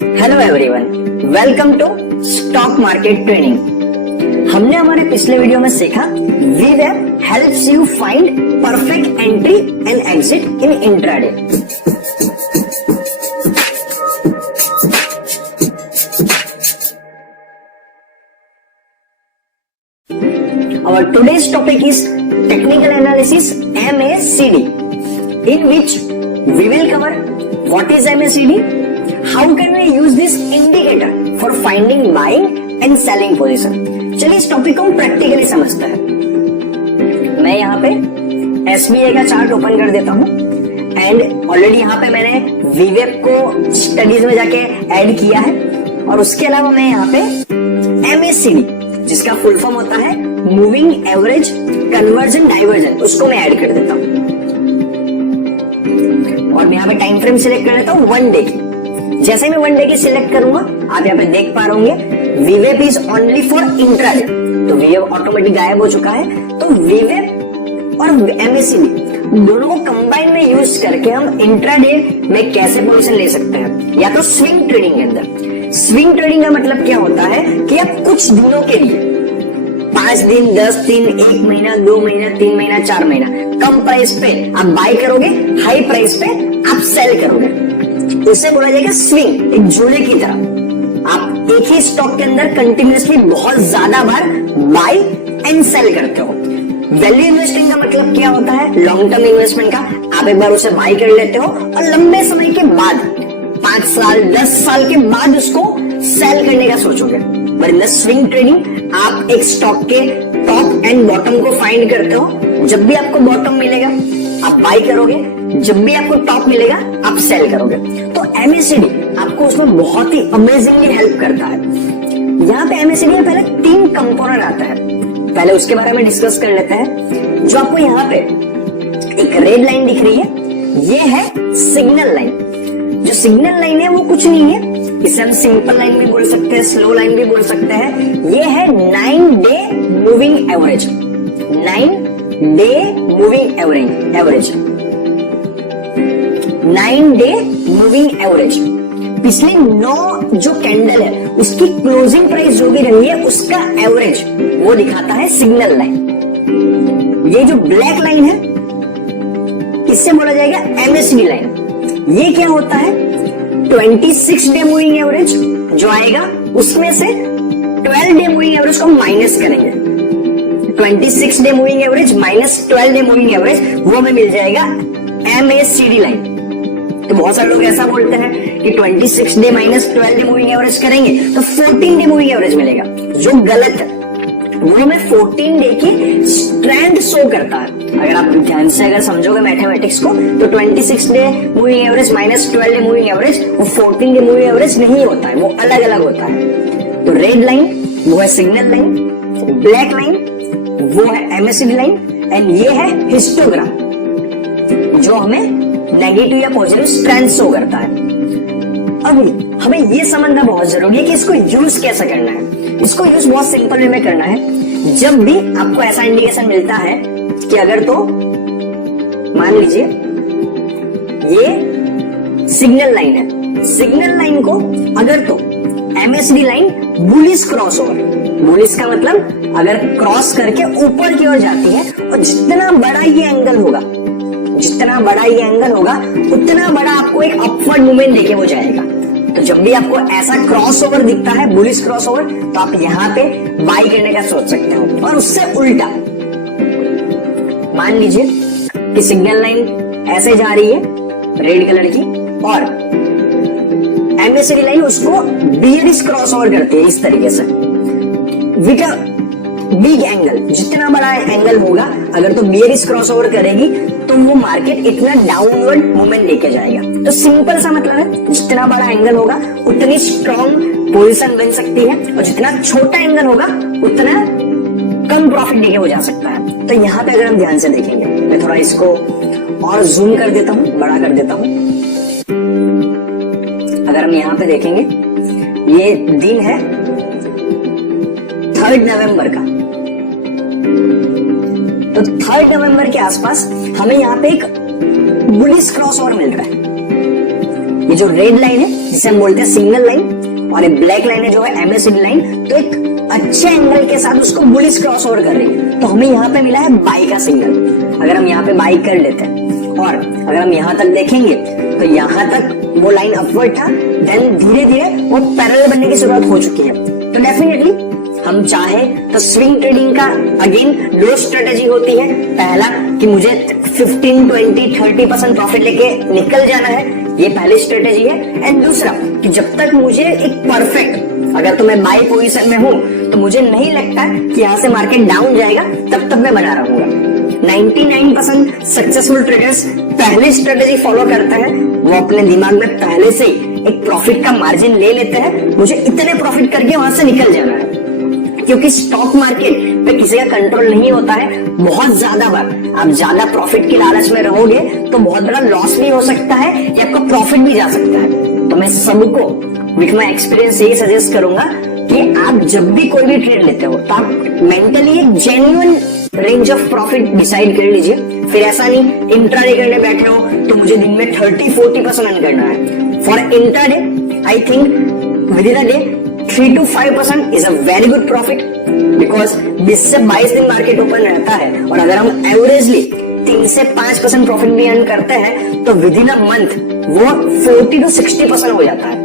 Hello everyone, welcome to stock market training. हमने हमारे पिछले वीडियो में सीखा VWAP helps you find perfect entry and exit in intraday. Our today's topic is technical analysis MACD, in which we will cover what is MACD, how can we use this indicator for finding buying and selling position। चलिए इस topic को हम practically समझते हैं। मैं यहाँ पे SBI का चार्ट ओपन कर देता हूँ एंड ऑलरेडी यहाँ पे मैंने VWAP को स्टडीज में जाके ऐड किया है, और उसके अलावा मैं यहाँ पे MACD, जिसका फुल फॉर्म होता है मूविंग एवरेज कन्वर्जन डाइवर्जन, उसको मैं ऐड कर देता हूं। और मैं यहाँ पे टाइम फ्रेम सिलेक्ट कर लेता हूँ 1 डे की। जैसे मैं 1 डे की सिलेक्ट करूंगा, आप यहाँ पे देख पा रहे होंगे VWAP is only for intraday, तो VWAP ऑटोमेटिक गायब हो चुका है। तो VWAP और MACD दोनों को कंबाइन में यूज करके हम इंट्राडे में कैसे पोजीशन ले सकते हैं, या तो स्विंग ट्रेडिंग के अंदर। स्विंग ट्रेडिंग का मतलब क्या होता है कि आप कुछ दिनों के लिए 5 दिन, 10 दिन, 1 महीना, 2 महीना, 3 महीना, 4 महीना कम प्राइस पे आप बाय करोगे, हाई प्राइस पे आप सेल करोगे। उसे बोला जाएगा स्विंग, एक झूले की तरह। आप एक ही स्टॉक के अंदर कंटिन्यूअसली बहुत ज्यादा बार बाय एंड सेल करते हो। वैल्यू इन्वेस्टिंग का मतलब क्या होता है? लॉन्ग टर्म इन्वेस्टमेंट का। आप एक बार उसे बाय कर लेते हो और लंबे समय के बाद 5 साल 10 साल के बाद उसको सेल करने का सोचोगे। पर इन द स्विंग ट्रेडिंग आप एक स्टॉक के टॉप एंड बॉटम को फाइंड करते हो। जब भी आपको बॉटम मिलेगा आप बाय करोगे, जब भी आपको टॉप मिलेगा आप सेल करोगे। तो MACD आपको उसमें बहुत ही अमेजिंगली हेल्प करता है। यहाँ पे MACD में पहले 3 कंपोनेंट आता है, पहले उसके बारे में डिस्कस कर लेते हैं। जो आपको यहाँ पे एक रेड लाइन दिख रही है, ये है सिग्नल लाइन। जो सिग्नल लाइन है वो कुछ नहीं है, इसे हम सिंपल लाइन भी बोल सकते हैं, स्लो लाइन भी बोल सकते हैं। ये है 9 day moving average. 9 day moving average 9 day moving average. पिछले 9 जो कैंडल है उसकी क्लोजिंग प्राइस जो भी रही है उसका एवरेज वो दिखाता है सिग्नल लाइन। ये जो ब्लैक लाइन है इससे बोला जाएगा MACD लाइन। ये क्या होता है? 26 डे मूविंग एवरेज जो आएगा उसमें से 12 डे मूविंग एवरेज को माइनस करेंगे। 26 day moving average minus 12 day moving average, वो हमें मिल जाएगा MACD लाइन। तो बहुत सारे लोग ऐसा बोलते हैं कि 26 day minus 12 day moving average करेंगे तो 14 डे मूविंग एवरेज मिलेगा, जो गलत है। वो हमें 14 डे की स्ट्रेंथ शो करता है। अगर आप ध्यान से अगर समझोगे मैथमेटिक्स को, तो 26 day moving average minus 12 day moving average वो 14 डे मूविंग एवरेज नहीं होता है, वो अलग अलग होता है। तो रेड लाइन वो है सिग्नल लाइन, ब्लैक लाइन वो है MACD लाइन, एंड ये है हिस्टोग्राम जो हमें नेगेटिव या पॉजिटिव स्ट्रेंथ शो करता है। अब हमें ये समझना बहुत जरूरी है कि इसको यूज कैसे करना है। इसको यूज बहुत सिंपल वे में करना है। जब भी आपको ऐसा इंडिकेशन मिलता है कि अगर तो मान लीजिए ये सिग्नल लाइन है, सिग्नल लाइन को अगर तो MACD line bullish cross over, bullish का मतलब अगर क्रॉस करके ऊपर की ओर जाती है, और जितना बड़ा ये एंगल होगा, जितना बड़ा ये एंगल होगा उतना बड़ा आपको एक अपवर्ड मूवमेंट देके वो जाएगा। तो जब भी आपको ऐसा क्रॉस ओवर दिखता है, बुलिश क्रॉस ओवर, तो आप यहाँ पे बाय करने का सोच सकते हो। और उससे उल्टा मान लीजिए कि सिग्नल लाइन ऐसे जा रही है रेड कलर की, और MACD लाइन उसको बियरिश क्रॉस ओवर करती है इस तरीके से विद अ बिग एंगल। जितना बड़ा एंगल होगा अगर तो बियरिश क्रॉस ओवर करेगी तो वो मार्केट इतना डाउनवर्ड मूवमेंट लेके जाएगा। तो सिंपल सा मतलब है, जितना बड़ा एंगल होगा उतनी स्ट्रॉन्ग पोजीशन बन सकती है, और जितना छोटा एंगल होगा उतना कम प्रॉफिट लेके हो जा सकता है। तो यहाँ पे अगर हम ध्यान से देखेंगे, मैं थोड़ा इसको और जूम कर देता हूँ, बड़ा कर देता हूँ। अगर हम यहाँ पे देखेंगे, ये दिन है 3 नवंबर का, तो 3 नवंबर के आसपास हमें यहाँ पे एक बुलिश क्रॉस ओवर मिल रहा है। ये जो रेड लाइन है जिसे हम बोलते हैं सिग्नल लाइन, और एक ब्लैक लाइन है जो है MACD लाइन, तो एक अच्छे एंगल के साथ उसको बुलिश क्रॉस ओवर कर रही है। तो हमें यहाँ पे मिला है बाई का सिग्नल। अगर हम यहाँ पे बाई कर लेते हैं और अगर हम यहाँ तक देखेंगे तो यहाँ तक वो लाइन अपवर्ड था, देन धीरे धीरे वो पैरेलल बनने की शुरुआत हो चुकी है। तो डेफिनेटली हम चाहे तो स्विंग ट्रेडिंग का अगेन दो स्ट्रेटेजी होती है। पहला कि मुझे 15, 20, 30% प्रॉफिट लेके निकल जाना है, ये पहली स्ट्रेटेजी है। एंड दूसरा कि जब तक मुझे एक परफेक्ट, अगर तो मैं बाई पोजीशन में हूं तो मुझे नहीं लगता कि यहां से मार्केट डाउन जाएगा, तब तक मैं बना रहूंगा। 99% सक्सेसफुल ट्रेडर्स पहली स्ट्रेटेजी फॉलो करते हैं, वो अपने दिमाग में पहले से ही एक प्रॉफिट का मार्जिन ले लेते हैं, मुझे इतने प्रॉफिट करके वहां से निकल जाना है। क्योंकि स्टॉक मार्केट पे किसी का कंट्रोल नहीं होता है। बहुत ज्यादा बार आप ज्यादा प्रॉफिट की लालच में रहोगे तो बहुत बड़ा लॉस भी हो सकता है या आपका प्रॉफिट भी जा सकता है। तो मैं सबको विथ माय एक्सपीरियंस यही सजेस्ट करूंगा कि आप जब भी कोई भी ट्रेड लेते हो तो आप मेंटली एक genuine range of profit decide कर लीजिए। फिर ऐसा नहीं इंट्राडे करने बैठे हो तो मुझे दिन में 30-40% अर्न करना है। For intraday I think with in a day 3 to 5% is a very good profit, because 20 से 22 दिन मार्केट ओपन रहता है और अगर हम एवरेजली 3 से 5% प्रॉफिट भी अर्न करते हैं तो विद इन अ मंथ वो 40 to 60% हो जाता है।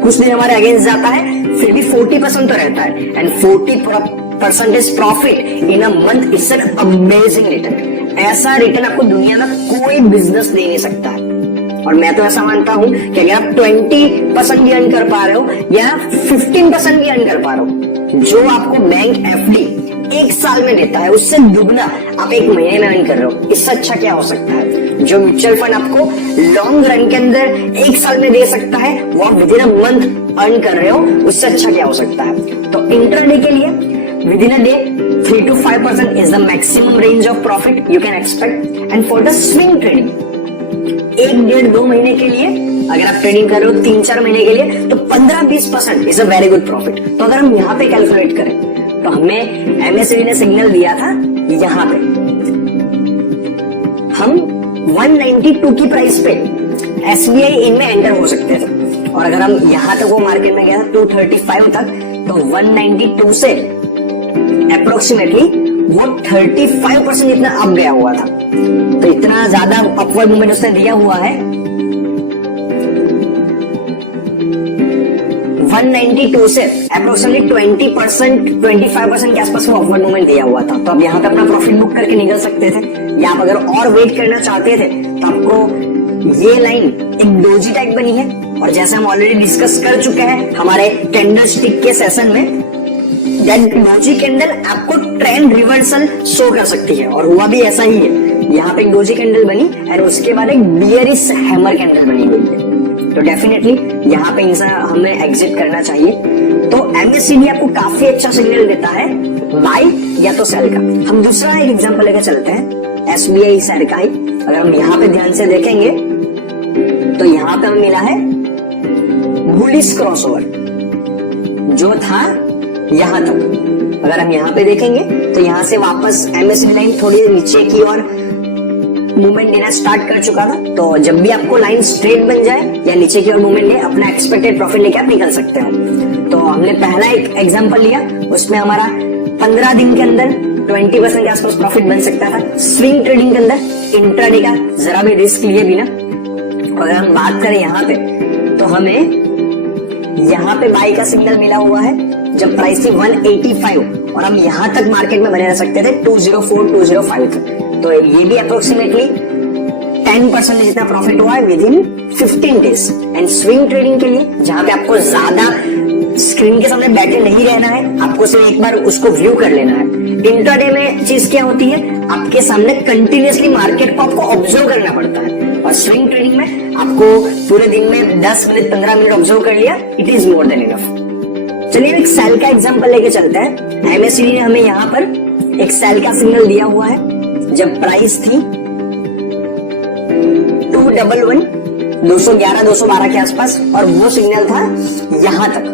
कुछ दिन हमारे अगेंस्ट जाता है फिर भी 40% तो रहता है, and 40% profit in a month is an amazing return. ऐसा रिटर्न आपको दुनिया में कोई बिजनेस दे नहीं सकता है। और मैं तो ऐसा मानता हूं कि अगर आप 20% भी अर्न कर पा रहे हो या 15% भी अर्न कर पा रहे हो, जो आपको बैंक FD 1 साल में देता है उससे दुगना आप 1 महीने में अर्न कर रहे हो, इससे अच्छा क्या हो सकता है। जो म्यूचुअल फंड आपको लॉन्ग रन के अंदर 1 साल में दे सकता है वो आप with in a month earn कर रहे हो, उससे अच्छा क्या हो सकता है। तो इंट्राडे के लिए with in a day 3 to 5% is the maximum range of profit you can expect, and for the swing trading 1-1.5-2 महीने के लिए अगर आप ट्रेडिंग कर रहे हो 3-4 महीने के लिए तो 15-20% is a very good profit. तो अगर हम यहाँ पे कैलकुलेट करें तो हमें MACD ने सिग्नल दिया था यहाँ पे, हम 192 की प्राइस पे SBI इनमें एंटर हो सकते थे, और अगर हम यहाँ तक वो मार्केट में गया 235 तक, तो 192 से अप्रोक्सीमेटली वो 35% इतना अप गया हुआ था। तो इतना ज्यादा अपवर्ड मूवमेंट उसने दिया हुआ है। 192 से अप्रोक्सीमेटली 25% के आसपास वो अपवर्ड मूवमेंट दिया हुआ था। तो आप यहाँ पे अपना प्रॉफिट बुक करके निकल सकते थे, या आप अगर और वेट करना चाहते थे तो आपको ये लाइन एक डोजी टाइप बनी है, और जैसे हम ऑलरेडी डिस्कस कर चुके हैं हमारे कैंडल स्टिक के सेशन में, डोजी कैंडल आपको ट्रेंड रिवर्सल शो कर सकती है, और हुआ भी ऐसा ही है। यहाँ पे एक डोजी कैंडल बनी और उसके बाद एक बियरिश हैमर कैंडल बनी हुई है। तो डेफिनेटली यहाँ पे हमें एग्जिट करना चाहिए। तो MACD आपको काफी अच्छा सिग्नल देता है बाई या तो सेल का। हम दूसरा एक एग्जांपल लेकर चलते हैं SBI शेयर का ही। अगर हम यहाँ पे ध्यान से देखेंगे तो यहाँ पे हमें मिला है बुलिश क्रॉसओवर जो था यहाँ तक। अगर हम यहाँ पे देखेंगे तो यहाँ से वापस MACD लाइन थोड़ी नीचे की ओर मूवमेंट देना स्टार्ट कर चुका था। तो जब भी आपको लाइन स्ट्रेट बन जाए या नीचे की ओर मूवमेंट दे, अपना एक्सपेक्टेड प्रॉफिट लेके आप निकल सकते हो। तो हमने पहला एक एग्जांपल लिया, उसमें हमारा 15 दिन के अंदर 20% के आसपास प्रॉफिट बन सकता था। स्विंग ट्रेडिंग के अंदर इंट्राडे का जरा भी रिस्क लिए बिना। अगर हम बात करें यहाँ पे तो हमें यहाँ पे बाई का सिग्नल मिला हुआ है जब प्राइस थी 185, और हम यहाँ तक मार्केट में बने रह सकते थे 204-205 तक। तो ये भी अप्रोक्सीमेटली 10% जितना प्रॉफिट हुआ है with in 15 days. And swing trading के लिए जहां पे आपको ज्यादा स्क्रीन के सामने बैठे नहीं रहना है, आपको सिर्फ एक बार उसको व्यू कर लेना है। इंट्राडे में चीज क्या होती है, आपके सामने कंटिन्यूअसली मार्केट को आपको ऑब्जर्व करना पड़ता है, और स्विंग ट्रेडिंग में आपको पूरे दिन में 10 मिनट 15 मिनट ऑब्जर्व कर लिया, it is more than enough. चलिए एक सेल का एग्जांपल लेके चलते हैं। MACD ने हमें यहाँ पर एक सेल का सिग्नल दिया हुआ है जब प्राइस थी 211, 211-212 के आसपास, और वो सिग्नल था यहां तक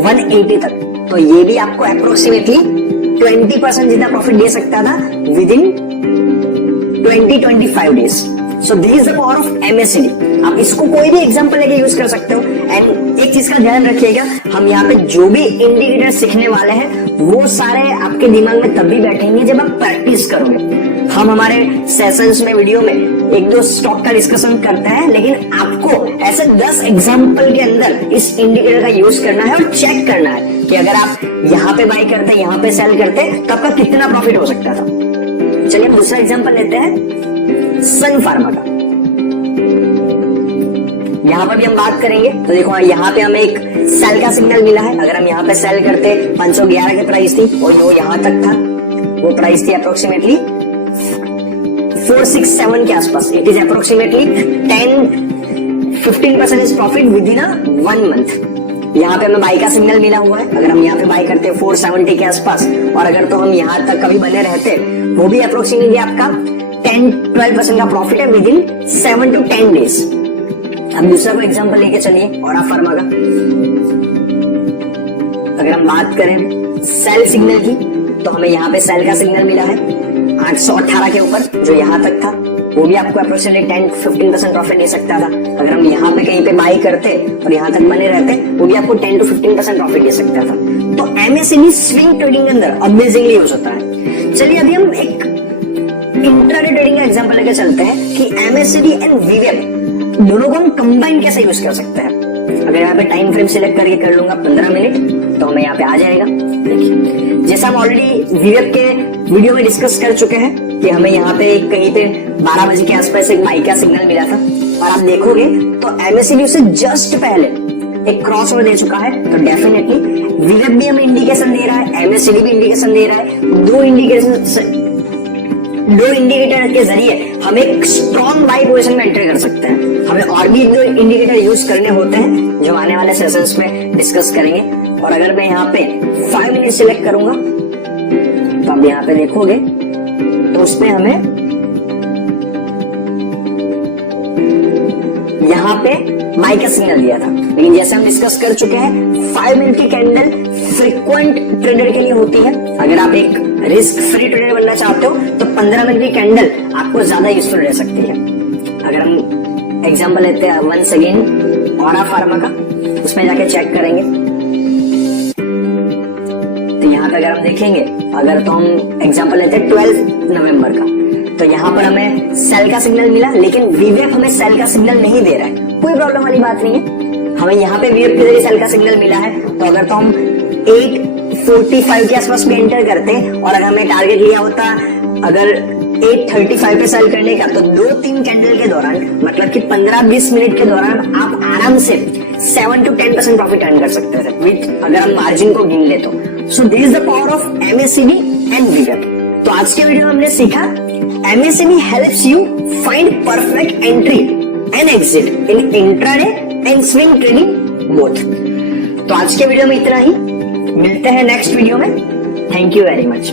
180 तक। तो ये भी आपको अप्रोक्सीमेटली 20% जितना प्रॉफिट दे सकता था with in 20-25 days. So this is the power of MACD। आप इसको कोई भी एग्जांपल लेके यूज कर सकते हो। एंड एक चीज का ध्यान रखिएगा, हम यहाँ पे जो भी इंडिकेटर सीखने वाले हैं वो सारे आपके दिमाग में तब भी बैठेंगे जब आप प्रैक्टिस करोगे। हम हमारे सेशंस में, वीडियो में एक दो स्टॉक का डिस्कशन करते हैं, लेकिन आपको ऐसे 10 एग्जांपल के अंदर इस इंडिकेटर का यूज करना है और चेक करना है कि अगर आप यहाँ पे बाय करते, यहाँ पे सेल करते तो आपका कितना प्रॉफिट हो सकता था। चलिए हम दूसरा एग्जांपल लेते हैं सन फार्मा का। यहाँ पर भी हम बात करेंगे तो देखो यहाँ पे हमें एक सेल का सिग्नल मिला है। अगर हम यहाँ पे सेल करते 511 की प्राइस थी और वो यहाँ तक था, वो प्राइस थी अप्रोक्सीमेटली 467 के आसपास। It is approximately 10-15% profit with in 1 month. यहाँ पे हमें बाई का सिग्नल मिला हुआ है। अगर हम यहाँ पे बाई करते 470 के आसपास और अगर तो हम यहाँ तक कभी बने रहते, वो भी अप्रोक्सीमेटली आपका 10-12% का प्रॉफिट है विद इन 7 to 10 डेज। अब दूसरा को एग्जांपल लेके चलिए और फार्मा का। अगर हम बात करें सेल सिग्नल की तो हमें यहाँ पे सेल का सिग्नल मिला है 818 के ऊपर, जो यहाँ तक था। वो भी आपको अप्रोक्सीमेटली 10-15% प्रॉफिट दे सकता था। अगर हम यहाँ पे कहीं पे बाई करते और यहाँ तक बने रहते, वो भी आपको 10-15% प्रॉफिट दे सकता था। तो एमएससीबी स्विंग ट्रेडिंग के अंदर अमेजिंगली यूज होता है। चलिए अभी हम एक इंट्राडे ट्रेडिंग का एग्जांपल लेके चलते हैं कि एमएससीबी एंड वीवेप दोनों को हम कंबाइन कैसे यूज कर सकते हैं। अगर यहाँ पे टाइम फ्रेम सिलेक्ट करके कर लूंगा 15 मिनट, तो हमें यहाँ पे आ जाएगा। देखिए जैसा हम ऑलरेडी वीवेप के वीडियो में डिस्कस कर चुके हैं कि हमें यहाँ पे कहीं पे 12 बजे के आसपास एक बाई का सिग्नल मिला था, और आप देखोगे तो एमएससीबी से जस्ट पहले एक क्रॉस ओवर दे चुका है। तो डेफिनेटली वीवेप भी हमें इंडिकेशन दे रहा है, एमएससीबी भी इंडिकेशन दे रहा है। दो इंडिकेटर के जरिए हम एक स्ट्रॉन्ग बाई पोजीशन में एंटर कर सकते हैं। हमें और भी दो इंडिकेटर यूज करने होते हैं जो आने वाले सेशंस में डिस्कस करेंगे। और अगर मैं यहाँ पे 5 मिनट सिलेक्ट करूंगा तो आप यहाँ पे देखोगे तो उसमें हमें यहाँ पे बाई का सिग्नल दिया था। लेकिन जैसे हम डिस्कस कर चुके हैं 5 मिनट की कैंडल फ्रीक्वेंट ट्रेडर के लिए होती है। अगर आप एक रिस्क फ्री ट्रेडर बनना चाहते हो तो 15 मिनट की कैंडल आपको ज्यादा यूजफुल रह सकती है। अगर हम एग्जांपल लेते हैं वंस अगेन ऑरा फार्मा का, उसमें जाके चेक करेंगे तो यहाँ पे अगर हम देखेंगे, अगर तो हम एग्जांपल लेते हैं 12 नवंबर का, तो यहाँ पर हमें सेल का सिग्नल मिला, लेकिन वीवेप हमें सेल का सिग्नल नहीं दे रहा है। कोई प्रॉब्लम वाली बात नहीं है, हमें यहाँ पे वीवेप के जरिए सेल का सिग्नल मिला है। तो अगर तो हम 8:45 के आसपास में एंटर करते और अगर हमें टारगेट लिया होता अगर 8:35 पे सेल करने का, तो 2-3 कैंडल के दौरान, मतलब कि 15-20 मिनट के दौरान आप आराम से 7 to 10% प्रॉफिट अर्न कर सकते थे विथ, अगर हम मार्जिन को गिन ले तो। So this is the power of MSCB and वीवेप। तो आज के वीडियो में हमने सीखा MSCB helps you find perfect entry and exit in intraday and swing trading both. तो आज के वीडियो में इतना ही, मिलते हैं नेक्स्ट वीडियो में। Thank you very much.